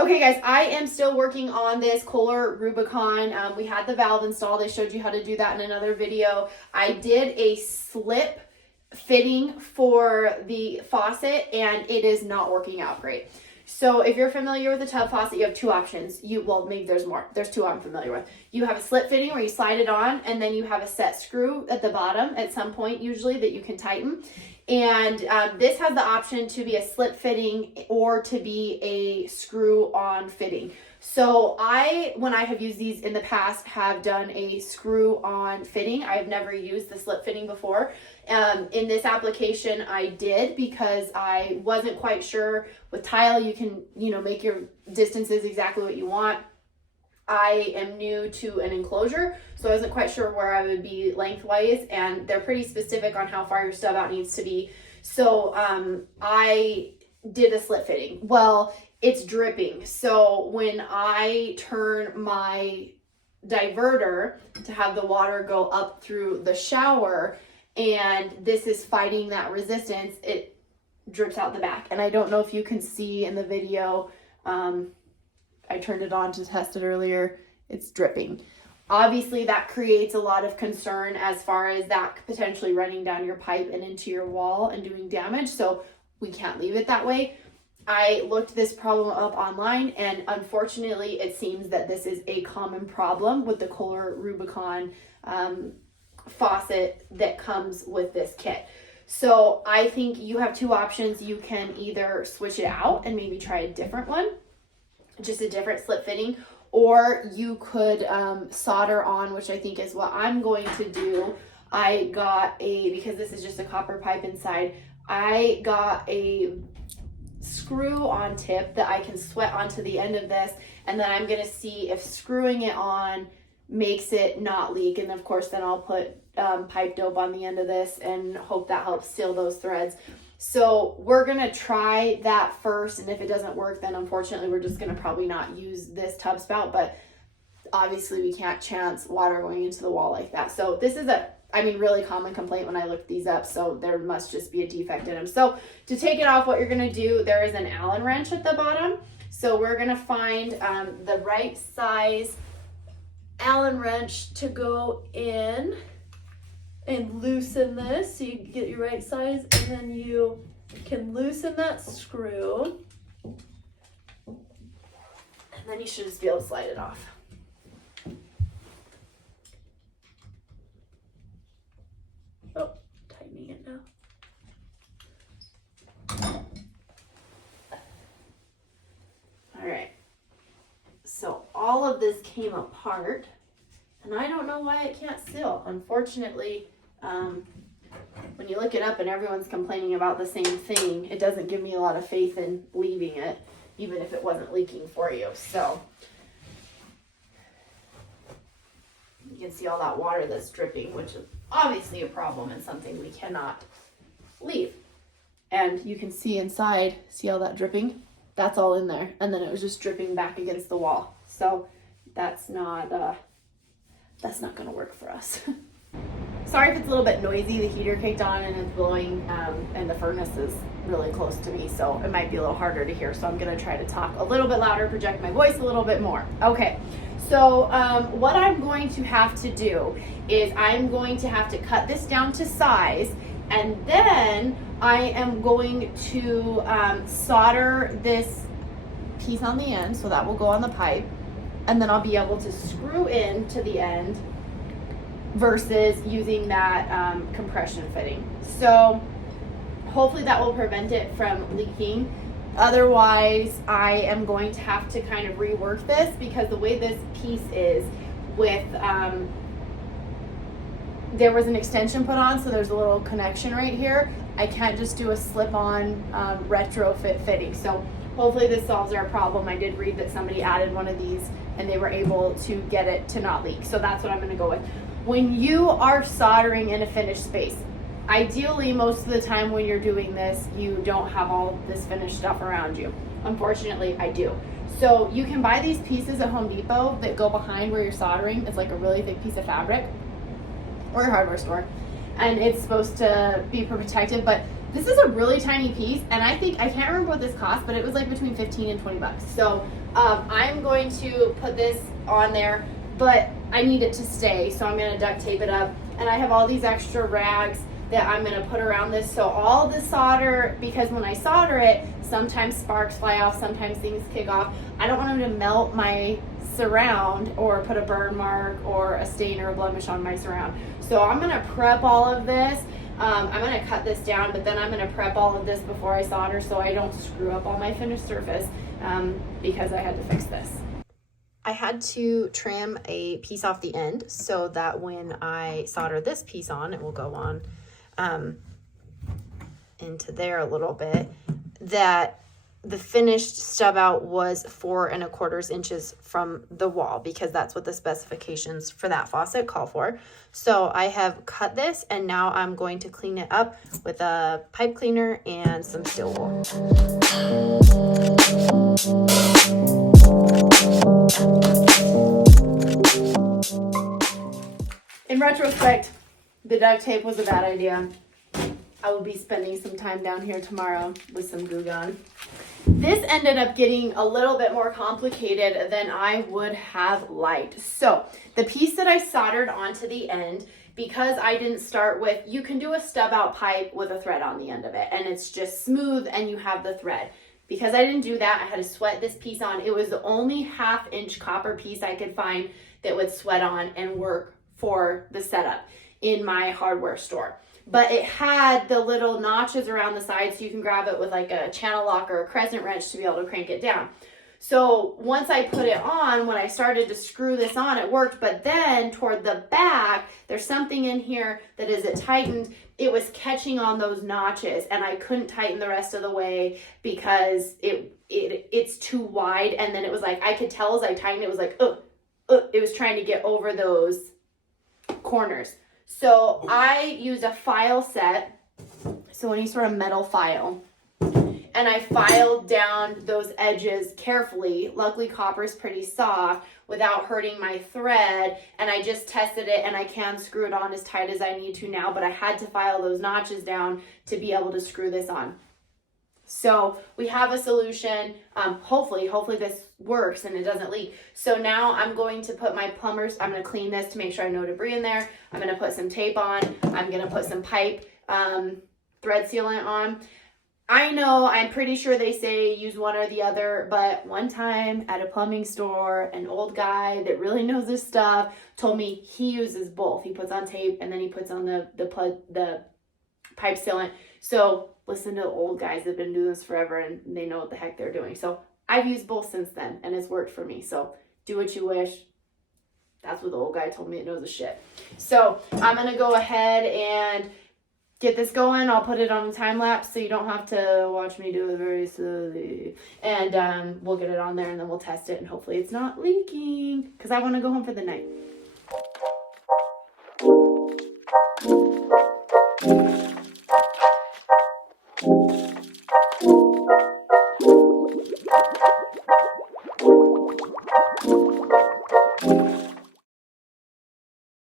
Okay guys, I am still working on this Kohler Rubicon. We had the valve installed. I showed you how to do that in another video. I did a slip fitting for the faucet and it is not working out great. So if you're familiar with a tub faucet, you have two options. Well, maybe there's more. There's two I'm familiar with. You have a slip fitting where you slide it on, and then you have a set screw at the bottom at some point usually that you can tighten. And this has the option to be a slip fitting or to be a screw on fitting. So when I have used these in the past, have done a screw on fitting. I've never used the slip fitting before. In this application I did because I wasn't quite sure. With tile you can, make your distances exactly what you want. I am new to an enclosure, so I wasn't quite sure where I would be lengthwise, and they're pretty specific on how far your stub out needs to be. So I did a slip fitting. Well, it's dripping. So when I turn my diverter to have the water go up through the shower, and this is fighting that resistance, it drips out the back. And I don't know if you can see in the video, I turned it on to test it earlier. It's dripping. Obviously that creates a lot of concern as far as that potentially running down your pipe and into your wall and doing damage. So we can't leave it that way. I looked this problem up online, and unfortunately it seems that this is a common problem with the Kohler Rubicon faucet that comes with this kit. So I think you have two options. You can either switch it out and maybe try a different one, just a different slip fitting, or you could solder on, which I think is what I'm going to do. I got because this is just a copper pipe inside, I got a screw on tip that I can sweat onto the end of this, and then I'm gonna see if screwing it on makes it not leak. And of course then I'll put pipe dope on the end of this and hope that helps seal those threads. So we're gonna try that first, and if it doesn't work, then unfortunately we're just gonna probably not use this tub spout, but obviously we can't chance water going into the wall like that. So this is really common complaint when I looked these up, so there must just be a defect in them. So to take it off, what you're gonna do, there is an Allen wrench at the bottom. So we're gonna find the right size Allen wrench to go in and loosen this so you get your right size, and then you can loosen that screw, and then you should just be able to slide it off. Oh, tightening it now. All right, so all of this came apart, and I don't know why it can't seal. Unfortunately, when you look it up and everyone's complaining about the same thing, it doesn't give me a lot of faith in leaving it, even if it wasn't leaking for you. So you can see all that water that's dripping, which is obviously a problem and something we cannot leave. And you can see inside, see all that dripping? That's all in there. And then it was just dripping back against the wall. So that's not gonna work for us. Sorry if it's a little bit noisy. The heater kicked on and it's blowing, and the furnace is really close to me, so it might be a little harder to hear. So I'm gonna try to talk a little bit louder, project my voice a little bit more. Okay, so what I'm going to have to do is I'm going to have to cut this down to size, and then I am going to solder this piece on the end, so that will go on the pipe, and then I'll be able to screw in to the end versus using that compression fitting. So hopefully that will prevent it from leaking. Otherwise, I am going to have to kind of rework this, because the way this piece is with, there was an extension put on, so there's a little connection right here. I can't just do a slip-on retrofit fitting. So hopefully this solves our problem. I did read that somebody added one of these and they were able to get it to not leak. So that's what I'm gonna go with. When you are soldering in a finished space, ideally most of the time when you're doing this, you don't have all this finished stuff around you. Unfortunately, I do. So you can buy these pieces at Home Depot that go behind where you're soldering. It's like a really thick piece of fabric, or a hardware store, and it's supposed to be protective, but This is a really tiny piece, and I can't remember what this cost, but it was like between 15 and 20 bucks. So I'm going to put this on there, but I need it to stay, so I'm gonna duct tape it up. And I have all these extra rags that I'm gonna put around this. So all the solder, because when I solder it, sometimes sparks fly off, sometimes things kick off. I don't want them to melt my surround or put a burn mark or a stain or a blemish on my surround. So I'm gonna prep all of this. I'm gonna cut this down, but then I'm gonna prep all of this before I solder so I don't screw up all my finished surface because I had to fix this. I had to trim a piece off the end so that when I solder this piece on, it will go on into there a little bit, that the finished stub out was 4 1/4 inches from the wall, because that's what the specifications for that faucet call for. So I have cut this, and now I'm going to clean it up with a pipe cleaner and some steel wool. In retrospect, the duct tape was a bad idea. I will be spending some time down here tomorrow with some glue gun. This ended up getting a little bit more complicated than I would have liked. So the piece that I soldered onto the end, because I didn't start with, you can do a stub out pipe with a thread on the end of it, and it's just smooth and you have the thread. Because I didn't do that, I had to sweat this piece on. It was the only 1/2 inch copper piece I could find that would sweat on and work for the setup in my hardware store. But it had the little notches around the side, so you can grab it with like a channel lock or a crescent wrench to be able to crank it down. So once I put it on, when I started to screw this on, it worked. But then toward the back, there's something in here that as it tightened, it was catching on those notches, and I couldn't tighten the rest of the way because it's too wide. And then it was like, I could tell as I tightened, it was like, it was trying to get over those corners. So I used a file set, so any sort of metal file, and I filed down those edges carefully. Luckily, copper is pretty soft without hurting my thread, and I just tested it, and I can screw it on as tight as I need to now, but I had to file those notches down to be able to screw this on. So we have a solution. Hopefully this works and it doesn't leak. So now I'm going to put my plumbers, I'm going to clean this to make sure I have no debris in there. I'm going to put some tape on. I'm going to put some pipe thread sealant on. I know, I'm pretty sure they say use one or the other, but one time at a plumbing store, an old guy that really knows his stuff told me he uses both. He puts on tape and then he puts on the pipe sealant. So listen to the old guys that have been doing this forever and they know what the heck they're doing. So I've used both since then and it's worked for me. So do what you wish. That's what the old guy told me. It knows the shit. So I'm going to go ahead and get this going. I'll put it on a time lapse so you don't have to watch me do it very slowly. And we'll get it on there and then we'll test it and hopefully it's not leaking because I want to go home for the night.